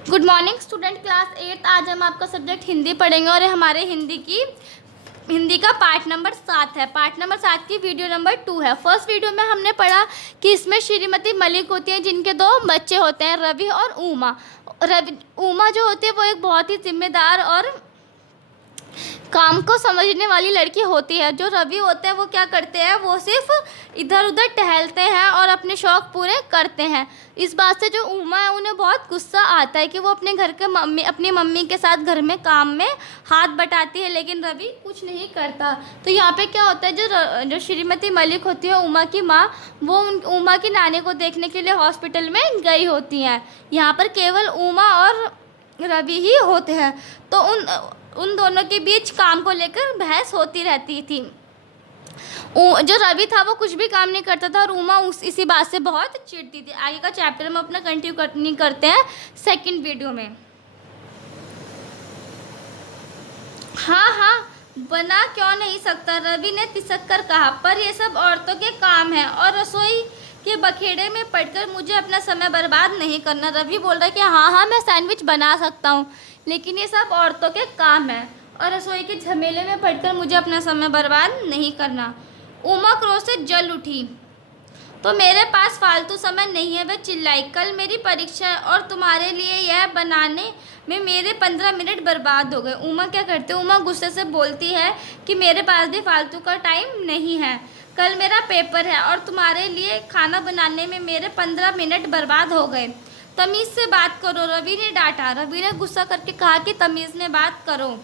Good morning student, class 8। आज हम आपका सब्जेक्ट हिंदी पढ़ेंगे और हमारे हिंदी का पार्ट नंबर 7 है। पार्ट नंबर 7 की वीडियो नंबर 2 है। फर्स्ट वीडियो में हमने पढ़ा कि इसमें श्रीमती मलिक होती है जिनके 2 बच्चे होते हैं, रवि और उमा। उमा जो होती है वो एक बहुत ही जिम्मेदार और काम को समझने वाली लड़की होती है। जो रवि होते हैं वो क्या करते हैं, वो सिर्फ इधर उधर टहलते हैं और अपने शौक़ पूरे करते हैं। इस बात से जो उमा है उन्हें बहुत गुस्सा आता है कि वो अपनी मम्मी के साथ घर में काम में हाथ बटाती है, लेकिन रवि कुछ नहीं करता। तो यहाँ पे क्या होता है, जो श्रीमती मलिक होती है उमा की माँ, वो उमा की नानी को देखने के लिए हॉस्पिटल में गई होती हैं। यहाँ पर केवल उमा और रवि ही होते हैं। तो उन दोनों के बीच काम को लेकर बहस होती रहती थी। जो रवि था वो कुछ भी काम नहीं करता था और उमा इसी बात से बहुत चिढ़ती थी। आगे का चैप्टर हम अपना कंटिन्यू करते हैं सेकंड वीडियो में। हाँ, बना क्यों नहीं सकता, रवि ने तिसक कर कहा, पर ये सब औरतों के काम है और रसोई के बखेड़े में पड़कर मुझे अपना समय बर्बाद नहीं करना। रवि बोल रहा है कि हाँ मैं सैंडविच बना सकता हूँ, लेकिन ये सब औरतों के काम है और रसोई के झमेले में पड़कर मुझे अपना समय बर्बाद नहीं करना। उमा क्रोध से जल उठी। तो मेरे पास फालतू समय नहीं है, वह चिल्लाई। कल मेरी परीक्षा है और तुम्हारे लिए यह बनाने में मेरे 15 मिनट बर्बाद हो गए। उमा क्या करती है, उमा गुस्से से बोलती है कि मेरे पास भी फालतू का टाइम नहीं है, कल मेरा पेपर है और तुम्हारे लिए खाना बनाने में मेरे 15 मिनट बर्बाद हो गए। तमीज़ से बात करो, रवि ने डांटा। रवि ने गुस्सा करके कहा कि तमीज़ में बात करो,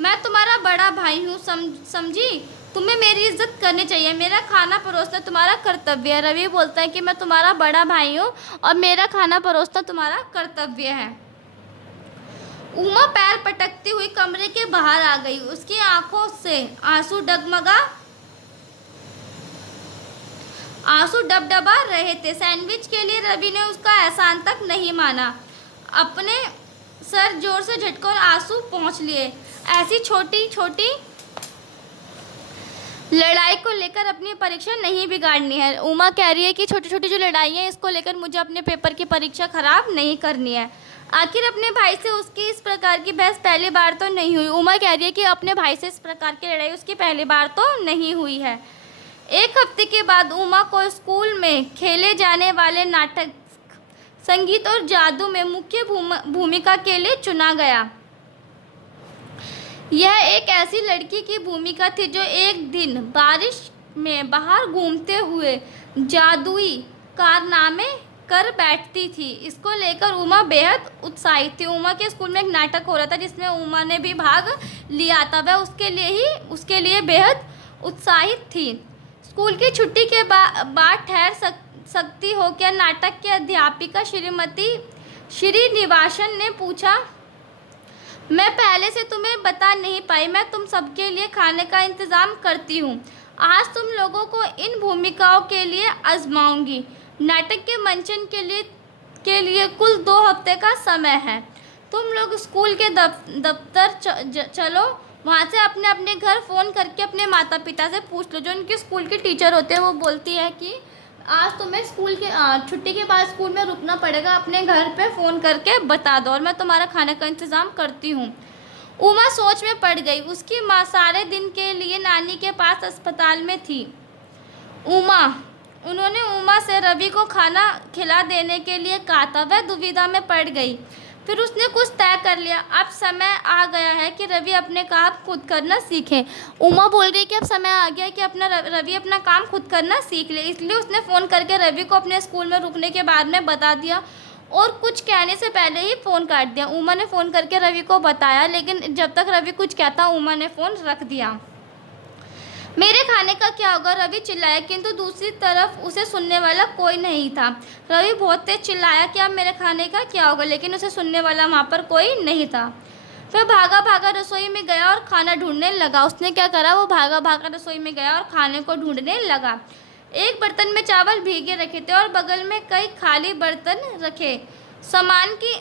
मैं तुम्हारा बड़ा भाई हूँ, समझी? तुम्हें मेरी इज्जत करनी चाहिए, मेरा खाना परोसना तुम्हारा कर्तव्य है। रवि बोलता है कि मैं तुम्हारा बड़ा भाई हूँ और मेरा खाना परोसना तुम्हारा कर्तव्य है। उमा पैर पटकती हुई कमरे के बाहर आ गई। उसकी आंखों से आंसू डबडबा रहे थे। सैंडविच के लिए रवि ने उसका एहसान तक नहीं माना। अपने सर जोर से झटकोर आंसू पोंछ लिए। ऐसी छोटी छोटी लड़ाई को लेकर अपनी परीक्षा नहीं बिगाड़नी है। उमा कह रही है कि छोटी छोटी जो लड़ाई है इसको लेकर मुझे अपने पेपर की परीक्षा खराब नहीं करनी है। आखिर अपने भाई से उसकी इस प्रकार की बहस पहली बार तो नहीं हुई। उमा कह रही है कि अपने भाई से इस प्रकार की लड़ाई उसकी पहली बार तो नहीं हुई है। एक हफ्ते के बाद उमा को स्कूल में खेले जाने वाले नाटक, संगीत और जादू में मुख्य भूमिका के लिए चुना गया। यह एक ऐसी लड़की की भूमिका थी जो एक दिन बारिश में बाहर घूमते हुए जादुई कारनामे कर बैठती थी। इसको लेकर उमा बेहद उत्साहित थी। उमा के स्कूल में एक नाटक हो रहा था जिसमें उमा ने भी भाग लिया था। वह उसके लिए बेहद उत्साहित थी। स्कूल की छुट्टी के बाद ठहर सकती हो क्या, नाटक की अध्यापिका श्रीमती श्रीनिवासन ने पूछा। मैं पहले से तुम्हें बता नहीं पाई, मैं तुम सबके लिए खाने का इंतज़ाम करती हूँ। आज तुम लोगों को इन भूमिकाओं के लिए आजमाऊंगी। नाटक के मंचन के लिए कुल 2 हफ्ते का समय है। तुम लोग स्कूल के दफ्तर चलो, वहाँ से अपने अपने घर फ़ोन करके अपने माता पिता से पूछ लो। जो उनके स्कूल की टीचर होते हैं वो बोलती है कि आज तुम्हें स्कूल के छुट्टी के बाद स्कूल में रुकना पड़ेगा, अपने घर पे फ़ोन करके बता दो और मैं तुम्हारा खाने का इंतज़ाम करती हूँ। उमा सोच में पड़ गई। उसकी माँ सारे दिन के लिए नानी के पास अस्पताल में थी। उन्होंने उमा से रवि को खाना खिला देने के लिए कहा था। वह दुविधा में पड़ गई। फिर उसने कुछ तय कर लिया। अब समय आ गया है कि रवि अपने काम खुद करना सीखे। उमा बोल रही है कि अब समय आ गया है कि रवि अपना काम खुद करना सीख ले। इसलिए उसने फ़ोन करके रवि को अपने स्कूल में रुकने के बारे में बता दिया और कुछ कहने से पहले ही फ़ोन काट दिया। उमा ने फ़ोन करके रवि को बताया, लेकिन जब तक रवि कुछ कहता उमा ने फ़ोन रख दिया। मेरे खाने का क्या होगा, रवि चिल्लाया, किंतु दूसरी तरफ उसे सुनने वाला कोई नहीं था। रवि बहुत तेज चिल्लाया कि अब मेरे खाने का क्या होगा, लेकिन उसे सुनने वाला वहाँ पर कोई नहीं था। फिर भागा भागा रसोई में गया और खाना ढूंढने लगा। उसने क्या करा, वो भागा भागा रसोई में गया और खाने को ढूंढने लगा। एक बर्तन में चावल भीगे रखे थे और बगल में कई खाली बर्तन रखे। सामान की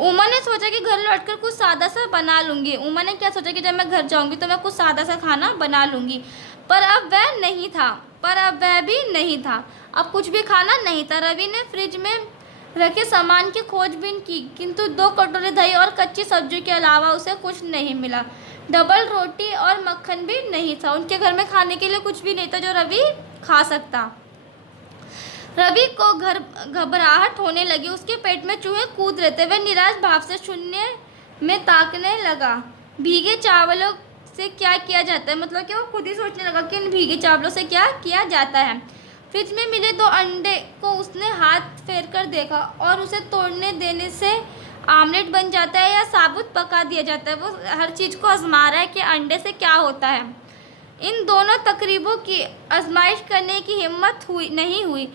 उमा ने सोचा कि घर लौटकर कुछ सादा सा बना लूँगी। उमा ने क्या सोचा कि जब मैं घर जाऊँगी तो मैं कुछ सादा सा खाना बना लूँगी, पर अब वह भी नहीं था। अब कुछ भी खाना नहीं था। रवि ने फ्रिज में रखे सामान की खोजबीन की, किंतु 2 कटोरे दही और कच्ची सब्जी के अलावा उसे कुछ नहीं मिला। डबल रोटी और मक्खन भी नहीं था। उनके घर में खाने के लिए कुछ भी नहीं था जो रवि खा सकता। रवि को घबराहट होने लगी। उसके पेट में चूहे कूद रहे थे। वह निराश भाव से शून्य में ताकने लगा। भीगे चावलों से क्या किया जाता है, मतलब कि वो खुद ही सोचने लगा कि इन भीगे चावलों से क्या किया जाता है। फ्रिज में मिले 2 अंडे को उसने हाथ फेर कर देखा और उसे तोड़ने देने से आमलेट बन जाता है या साबुत पका दिया जाता है। वो हर चीज़ को आजमा रहा है कि अंडे से क्या होता है। इन दोनों तकरीबों की आजमाइश करने की हिम्मत नहीं हुई।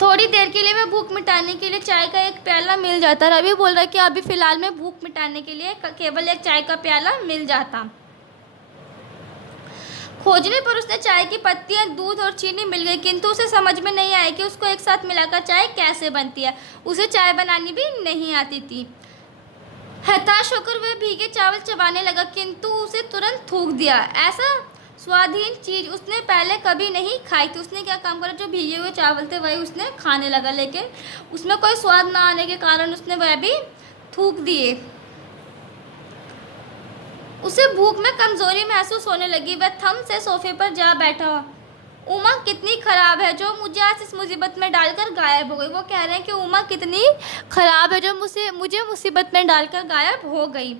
थोड़ी देर के लिए वह भूख मिटाने के लिए चाय का एक प्याला मिल जाता। रवि बोल रहा है कि अभी फ़िलहाल में भूख मिटाने के लिए केवल एक चाय का प्याला मिल जाता। खोजने पर उसे चाय की पत्तियां, दूध और चीनी मिल गई, किंतु उसे समझ में नहीं आया कि उसको एक साथ मिलाकर चाय कैसे बनती है। उसे चाय बनानी भी नहीं आती थी। हताश होकर वह भीगे चावल चबाने लगा, किंतु उसे तुरंत थूक दिया। ऐसा स्वादहीन चीज़ उसने पहले कभी नहीं खाई थी। उसने क्या काम करा, जो भीगे हुए चावल थे वही उसने खाने लगा, लेकिन उसमें कोई स्वाद ना आने के कारण उसने वह भी थूक दिए। उसे भूख में कमज़ोरी महसूस होने लगी। वह थम से सोफे पर जा बैठा। उमा कितनी ख़राब है जो मुझे आज इस मुसीबत में डालकर गायब हो गई। वो कह रहे हैं कि उमा कितनी ख़राब है जो मुझे मुसीबत में डालकर गायब हो गई।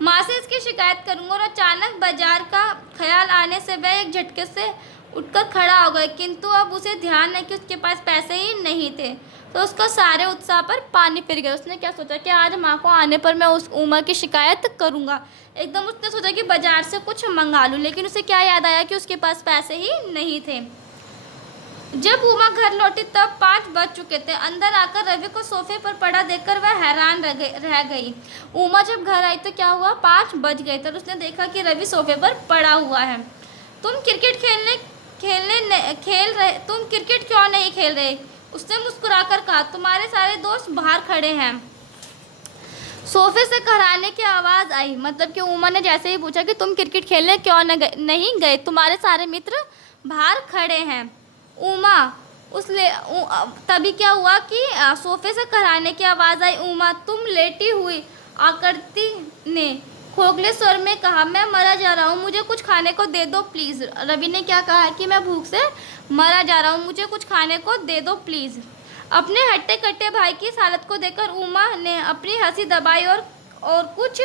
माँ से इसकी शिकायत करूँगा। और अचानक बाजार का ख्याल आने से वह एक झटके से उठकर खड़ा हो गया, किंतु अब उसे ध्यान है कि उसके पास पैसे ही नहीं थे, तो उसका सारे उत्साह पर पानी फिर गया। उसने क्या सोचा कि आज माँ को आने पर मैं उस उमा की शिकायत करूँगा। एकदम उसने सोचा कि बाजार से कुछ मंगा लूँ, लेकिन उसे क्या याद आया कि उसके पास पैसे ही नहीं थे। जब उमा घर लौटी तब 5 बज चुके थे। अंदर आकर रवि को सोफे पर पड़ा देखकर वह हैरान रह गई। उमा जब घर आई तो क्या हुआ, 5 बज गए थे। उसने देखा कि रवि सोफे पर पड़ा हुआ है। तुम क्रिकेट तुम क्रिकेट क्यों नहीं खेल रहे? उसने मुस्कुराकर कहा। तुम्हारे सारे दोस्त बाहर खड़े हैं। सोफे से खड़ाने की आवाज़ आई। मतलब कि उमा ने जैसे ही पूछा कि तुम क्रिकेट खेलने क्यों नहीं गए, तुम्हारे सारे मित्र बाहर खड़े हैं। उमा तभी क्या हुआ कि सोफे से खड़ाने की आवाज़ आई। उमा, तुम लेटी हुई आकृति ने खोखले स्वर में कहा, मैं मरा जा रहा हूँ, मुझे कुछ खाने को दे दो प्लीज़। रवि ने क्या कहा कि मैं भूख से मरा जा रहा हूँ, मुझे कुछ खाने को दे दो प्लीज़। अपने हट्टे कट्टे भाई की इस हालत को देखकर उमा ने अपनी हंसी दबाई और कुछ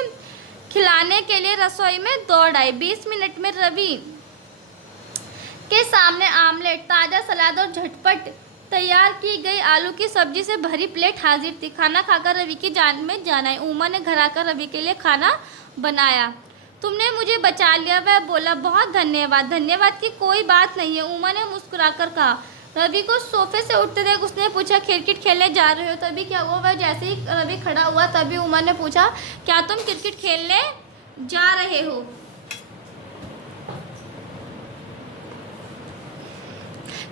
खिलाने के लिए रसोई में दौड़ आई। 20 मिनट में रवि के सामने आमलेट, ताज़ा सलाद और झटपट तैयार की गई आलू की सब्जी से भरी प्लेट हाजिर थी। खाना खाकर रवि की जान में जान आई। उमा ने घर आकर रवि के लिए खाना बनाया। तुमने मुझे बचा लिया, वह बोला। बहुत धन्यवाद। धन्यवाद की कोई बात नहीं है, उमा ने मुस्कुराकर कहा। रवि को सोफे से उठते देख उसने पूछा, क्रिकेट खेलने जा रहे हो? तभी क्या हुआ, वह जैसे ही रवि खड़ा हुआ तभी उमा ने पूछा, क्या तुम क्रिकेट खेलने जा रहे हो?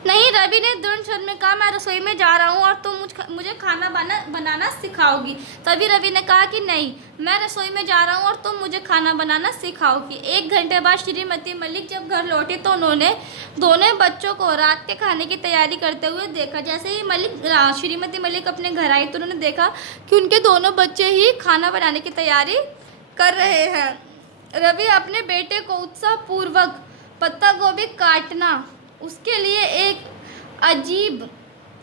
नहीं, रवि ने दृढ़ स्वर में कहा, मैं रसोई में जा रहा हूँ और तुम मुझे खाना बनाना सिखाओगी। तभी रवि ने कहा कि नहीं, मैं रसोई में जा रहा हूँ और तुम मुझे खाना बनाना सिखाओगी। 1 घंटे बाद श्रीमती मलिक जब घर लौटी तो उन्होंने दोनों बच्चों को रात के खाने की तैयारी करते हुए देखा। जैसे ही श्रीमती मलिक अपने घर आई तो उन्होंने देखा कि उनके दोनों बच्चे ही खाना बनाने की तैयारी कर रहे हैं। रवि अपने बेटे को उत्साहपूर्वक पत्ता गोभी काटना उसके लिए एक अजीब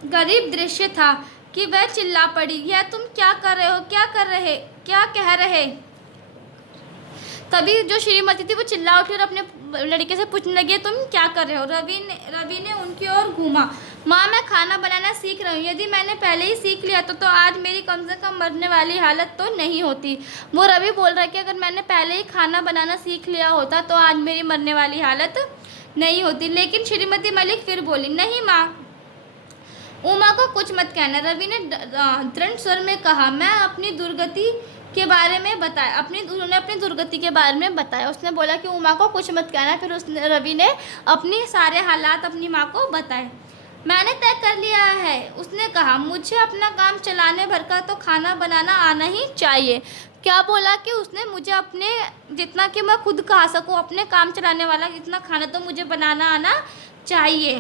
गरीब दृश्य था कि वह चिल्ला पड़ी, यह तुम क्या कर रहे हो, क्या कह रहे? तभी जो श्रीमती थी वो चिल्ला उठी और अपने लड़के से पूछने लगी, तुम क्या कर रहे हो? रवि ने उनकी ओर घूमा। माँ, मैं खाना बनाना सीख रही हूँ। यदि मैंने पहले ही सीख लिया तो आज मेरी कम से कम मरने वाली हालत तो नहीं होती। वो रवि बोल रहा है कि अगर मैंने पहले ही खाना बनाना सीख लिया होता तो आज मेरी मरने वाली हालत नहीं होती। लेकिन श्रीमती मलिक फिर बोली, नहीं माँ, उमा को कुछ मत कहना। रवि ने दृढ़ स्वर में कहा। मैं अपनी दुर्गति के बारे में बताया। उन्होंने अपनी दुर्गति के बारे में बताया। उसने बोला कि उमा को कुछ मत कहना। फिर रवि ने अपनी सारे हालात अपनी माँ को बताए। मैंने तय कर लिया है, उसने कहा। मुझे अपना काम चलाने भर का तो खाना बनाना आना ही चाहिए। क्या बोला कि उसने मुझे अपने जितना कि मैं खुद खा सकूं, अपने काम चलाने वाला इतना खाना तो मुझे बनाना आना चाहिए।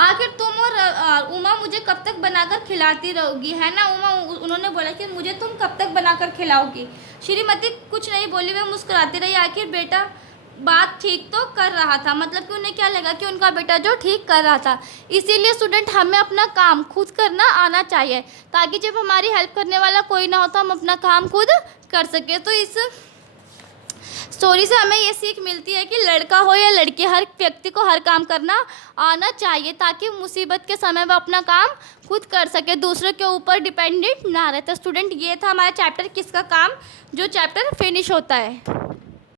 आखिर तुम और उमा मुझे कब तक बनाकर खिलाती रहोगी, है ना उमा? उन्होंने बोला कि मुझे तुम कब तक बनाकर खिलाओगी। श्रीमती कुछ नहीं बोली, वह मुस्कुराती रही। आखिर बेटा बात ठीक तो कर रहा था, मतलब कि उन्हें क्या लगा कि उनका बेटा जो ठीक कर रहा था। इसीलिए स्टूडेंट हमें अपना काम खुद करना आना चाहिए, ताकि जब हमारी हेल्प करने वाला कोई ना हो तो हम अपना काम खुद कर सके। तो इस स्टोरी से हमें ये सीख मिलती है कि लड़का हो या लड़की, हर व्यक्ति को हर काम करना आना चाहिए, ताकि मुसीबत के समय वह अपना काम खुद कर सके, दूसरों के ऊपर डिपेंडेंट ना रहे। तो स्टूडेंट ये था हमारा चैप्टर किसका काम, जो चैप्टर फिनिश होता है।